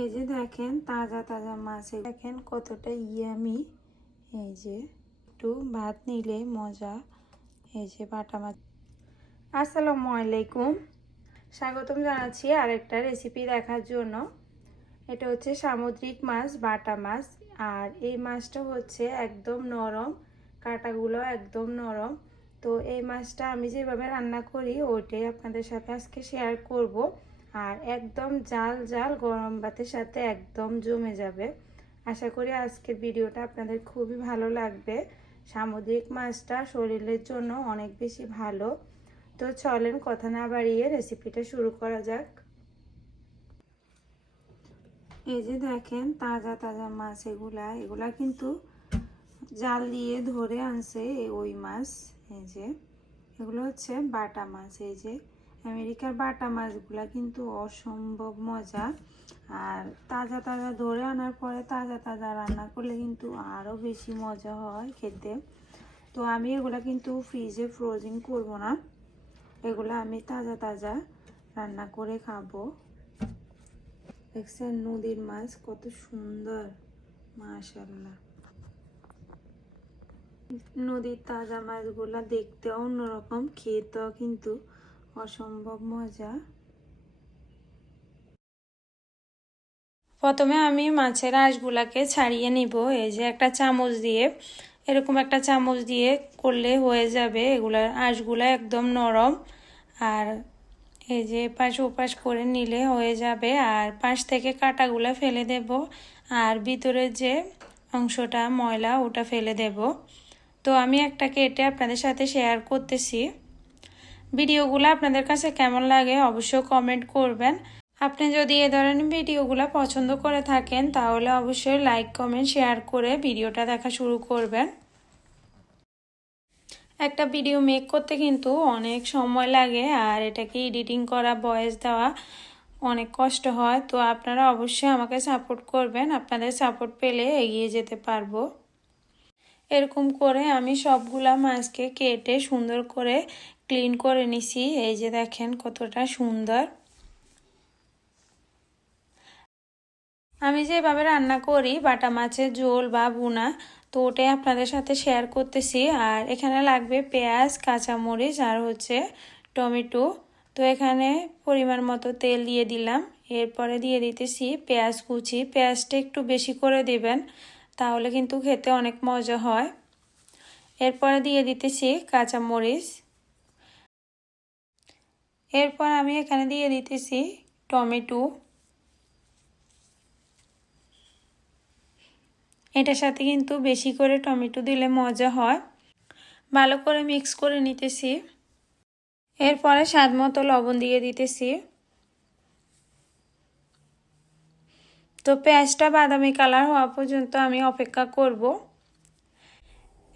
এই যে দেখেন তাজা তাজা মাছ, দেখেন কতটা ইয়ামি। এই যে একটু ভাত নিলে মজা। এই যে বাটা মাছ। আসসালামু আলাইকুম, স্বাগতম জানাচ্ছি আরেকটা রেসিপি দেখার জন্য। এটা হচ্ছে সামুদ্রিক মাছ, বাটা মাছ। আর এই মাছটা হচ্ছে একদম নরম, কাঁটাগুলো একদম নরম। তো এই মাছটা আমি যেভাবে রান্না করি ওইটাই আপনাদের সাথে আজকে শেয়ার করব। আর একদম জাল জাল গরম ভাতের সাথে একদম জমে যাবে। আশা করি আজকের ভিডিওটা আপনাদের খুবই ভালো লাগবে। সামুদ্রিক মাছটা শরীরের জন্য অনেক বেশি ভালো। তো চলেন কথা না বাড়িয়ে রেসিপিটা শুরু করা যাক। এই যে দেখেন তাজা তাজা মাছ, এগুলা কিন্তু জাল দিয়ে ধরে আনছে ওই মাছ। এই যে এগুলো হচ্ছে বাটা মাছ। এই যে আমেরিকার বাটা মাছগুলা কিন্তু অসম্ভব মজা। আর তাজা তাজা ধরে আনার পরে তাজা তাজা রান্না করলে কিন্তু আরও বেশি মজা হয় খেতে। তো আমি এগুলা কিন্তু ফ্রিজে ফ্রোজেন করব না, এগুলো আমি তাজা তাজা রান্না করে খাবো। দেখছেন নদীর মাছ কত সুন্দর, মাশাআল্লাহ। নদীর তাজা মাছগুলা দেখতে অন্যরকম, খেতেও কিন্তু অসম্ভব মজা। প্রথমে আমি মাছের আঁশগুলাকে ছাড়িয়ে নিব। এই যে একটা চামচ দিয়ে, এরকম একটা চামচ দিয়ে করলে হয়ে যাবে। এগুলার আঁশগুলা একদম নরম। আর এই যে পাশ ওপাশ করে নিলে হয়ে যাবে। আর পাশ থেকে কাঁটাগুলা ফেলে দেব, আর ভিতরের যে অংশটা ময়লা ওটা ফেলে দেব। তো আমি একটা কেটে আপনাদের সাথে শেয়ার করতেছি। ভিডিওগুলো আপনাদের কাছে কেমন লাগে অবশ্যই কমেন্ট করবেন। আপনি যদি এ ধরনের ভিডিওগুলো পছন্দ করে থাকেন তাহলে অবশ্যই লাইক কমেন্ট শেয়ার করে ভিডিওটা দেখা শুরু করবেন। একটা ভিডিও মেক করতে কিন্তু অনেক সময় লাগে, আর এটাকে এডিটিং করা, ভয়েস দেওয়া অনেক কষ্ট হয়। তো আপনারা অবশ্যই আমাকে সাপোর্ট করবেন, আপনাদের সাপোর্ট পেলে এগিয়ে যেতে পারবো। এরকম করে আমি সবগুলা মাছকে কেটে সুন্দর করে ক্লিন করে নিছি। এই যে দেখেন কতটা সুন্দর। আমি যেভাবে রান্না করি বাটা মাছের ঝোল বা ভুনা, তো ওটাই আপনাদের সাথে শেয়ার করতেছি। আর এখানে লাগবে পেঁয়াজ, কাঁচামরিচ আর হচ্ছে টমেটো। তো এখানে পরিমাণ মতো তেল দিয়ে দিলাম। এরপরে দিয়ে দিতেছি পেঁয়াজ কুচি। পেঁয়াজটা একটু বেশি করে দিবেন, তাহলে কিন্তু খেতে অনেক মজা হয়। এরপরে দিয়ে দিতেছি কাঁচামরিচ। এরপর আমি এখানে দিয়ে দিতেছি টমেটো। এটার সাথে কিন্তু বেশি করে টমেটো দিলে মজা হয়। ভালো করে মিক্স করে নিতেছি। এরপরে স্বাদ মতো লবণ দিয়ে দিতেছি। তো পেঁয়াজটা বাদামি কালার হওয়া পর্যন্ত আমি অপেক্ষা করব।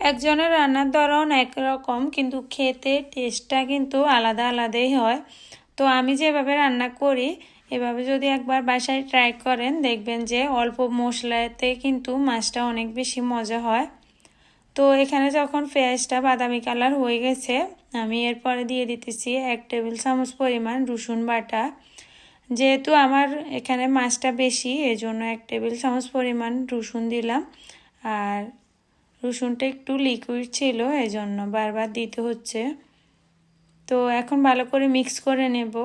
একজনের রান্নার ধরন একরকম, কিন্তু খেতে টেস্টটা কিন্তু আলাদা আলাদাই হয়। তো আমি যেভাবে রান্না করি এভাবে যদি একবার বাসায় ট্রাই করেন দেখবেন যে অল্প মশলাতে কিন্তু মাছটা অনেক বেশি মজা হয়। তো এখানে যখন পেঁয়াজটা বাদামি কালার হয়ে গেছে আমি এরপরে দিয়ে দিতেছি 1 টেবিল চামচ পরিমাণ রসুন বাটা। যেহেতু আমার এখানে মাছটা বেশি এজন্য 1 টেবিল চামচ পরিমাণ রসুন দিলাম। আর রসুনটা একটু লিকুইড ছিল এজন্য বারবার দিতে হচ্ছে। তো এখন ভালো করে মিক্স করে নেব।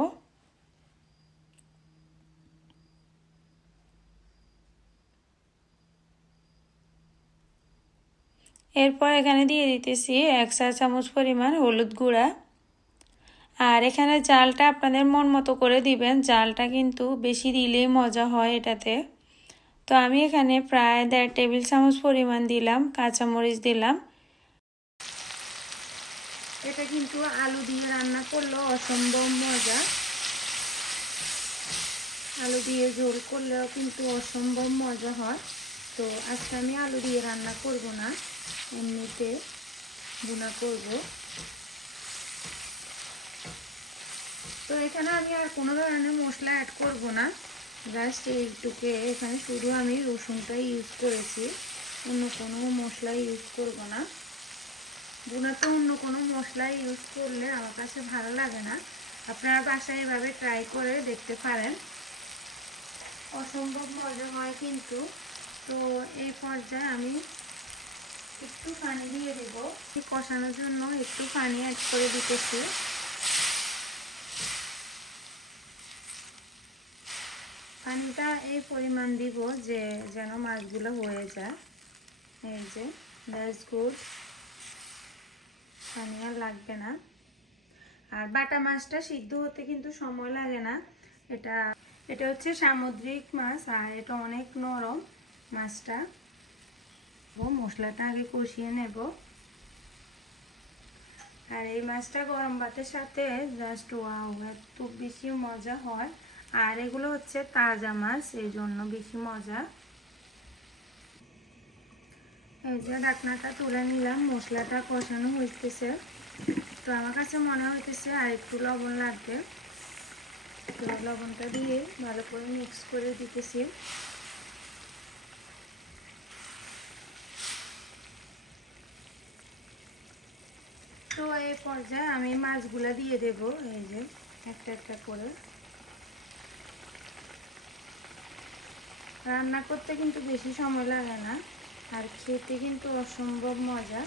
এরপর এখানে দিয়ে দিতেছি 1 চা চামচ পরিমাণ হলুদ গুঁড়া। আর এখানে জালটা আপনাদের মন মতো করে দিবেন, জালটা কিন্তু বেশি দিলেই মজা হয় এটাতে। তো আমি এখানে প্রায় 1.5 টেবিল চামচ পরিমাণ দিলাম, কাঁচামরিচ দিলাম। এটা কিন্তু আলু দিয়ে রান্না করলেও অসম্ভব মজা। আলু দিয়ে ঝোল করলেও কিন্তু অসম্ভব মজা হয়। তো আজকে আমি আলু দিয়ে রান্না করব না, এমনিতে ভুনা করব। তো এখানে আমি আর কোনো ধরনের মশলা অ্যাড করব না, জাস্ট এইটুকু। এখানে শুধু আমি রসুনটাই ইউজ করেছি, অন্য কোনো মশলা ইউজ করব না। ভুনাতে অন্য কোনো মশলা ইউজ করলে আমার কাছে ভালো লাগে না। আপনারা বাসায় এভাবে ট্রাই করে দেখতে পারেন। অসম্ভব মজা হয় কিন্তু। তো এই পর্যায়ে আমি একটু পানি দিয়ে দেব, কষানোর জন্য একটু পানি অ্যাড করে দিতেছি। পানিটা এই পরিমাণ দিব যে যেন মাছগুলো হয়ে যায়। এই যে দ্যাটস গুড, পানি আর লাগবে না। আর বাটা মাছটা সিদ্ধ হতে কিন্তু সময় লাগে না। এটা এটা হচ্ছে সামুদ্রিক মাছ আর এটা অনেক নরম মাছটা। মশলাটা আগে কষিয়ে নেব। আর এই মাছটা গরম ভাতের সাথে জাস্ট ওয়াও, এত বেশি মজা হয়। আর এগুলো হচ্ছে তাজা মাছ, এই জন্য বেশি মজা। এই যে ঢাকনাটা তুলে নিলাম, মশলাটা কষানো হইতেছে। তো আমার কাছে মনে হইতেছে আর একটু লবণ লাগবে। তো লবণটা দিয়ে ভালো করে মিক্স করে দিতেছি। তো এই পর্যায়ে আমি মাছগুলা দিয়ে দেব, এই যে একটা একটা করে। রান্না করতে কিন্তু বেশি সময় লাগে না, আর খেতে কিন্তু অসম্ভব মজা।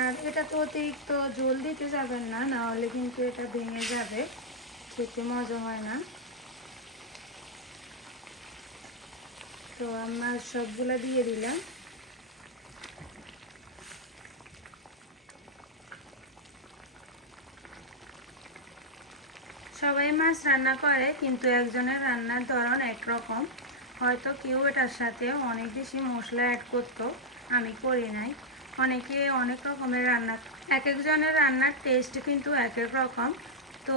আর এটা তো অতিরিক্ত ঝোল দিতে যাবেন না, না হলে কিন্তু এটা ভেঙে যাবে, খেতে মজা হয় না। তো আমার সবগুলা দিয়ে দিলাম। সবাই মাছ রান্না করে কিন্তু একজনের রান্নার ধরন একরকম। হয়তো কেউ এটার সাথে অনেক বেশি মশলা অ্যাড করতো, আমি করি নাই। অনেকে অনেক রকমের রান্না, এক একজনের রান্নার টেস্ট কিন্তু এক এক রকম। তো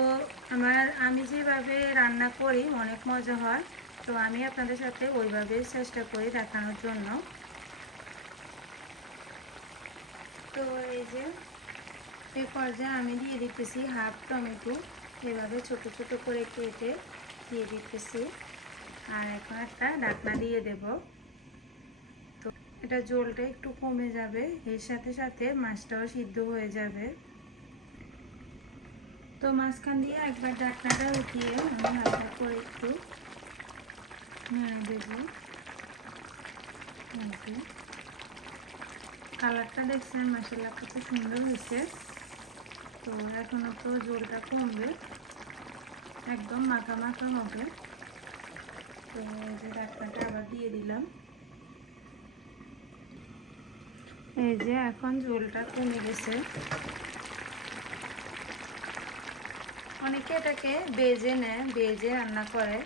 আমি যেভাবে রান্না করি অনেক মজা হয়, তো আমি আপনাদের সাথে ওইভাবে চেষ্টা করি দেখানোর জন্য। তো এই যে এই পর্যায়ে আমি দিয়ে দিতেছি হাফ টমেটো, এভাবে ছোট ছোট করে কেটে দিয়ে দিতেছি। আর এখন একটা ঢাকনা দিয়ে দেব। তো এটা ঝোলটা একটু কমে যাবে, এর সাথে সাথে মাছটাও সিদ্ধ হয়ে যাবে। তো মাঝখান দিয়ে একবার ঢাকনাটা উঠিয়ে আমি হালকা করে একটু নেড়ে দেব। কালারটা দেখছেন মাশাআল্লাহ কত সুন্দর হয়েছে। তো এখনো তো ঝোলটা কমবে, একদম মাখা মাখা হবে। তো এই যে ঢাকনাটা আবার দিয়ে দিলাম। এই যে এখন ঝোলটা কমে গেছে। অনেকে এটাকে ভেজে নেয়, ভেজে রান্না করে।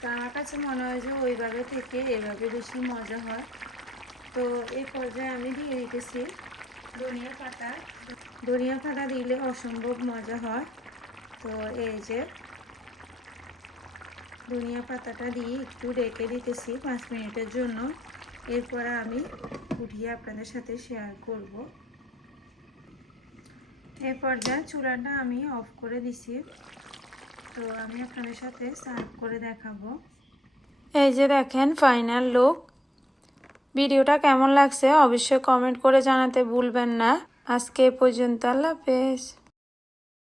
তো আমার কাছে মনে হয় যে ওইভাবে থেকে এভাবে বেশি মজা হয়। তো এই পর্যায়ে আমি দিয়ে দিতেছি ধনিয়া পাতা। ধনিয়া পাতা দিলে অসম্ভব মজা হয়। তো এই যে ধনিয়া পাতাটা দিয়ে একটু রেখে দিতেছি 5 মিনিটের জন্য। এরপর আমি উঠিয়ে আপনাদের সাথে শেয়ার করব। এই পর্যায়ে চুলাটা আমি অফ করে দিছি। তো আমি আপনাদের সাথে সার্ভ করে দেখাবো। এই যে দেখেন ফাইনাল লুক। ভিডিওটা কেমন লাগছে অবশ্যই কমেন্ট করে জানাতে ভুলবেন না। আজকে এ পর্যন্ত, আল্লাহ হাফেজ।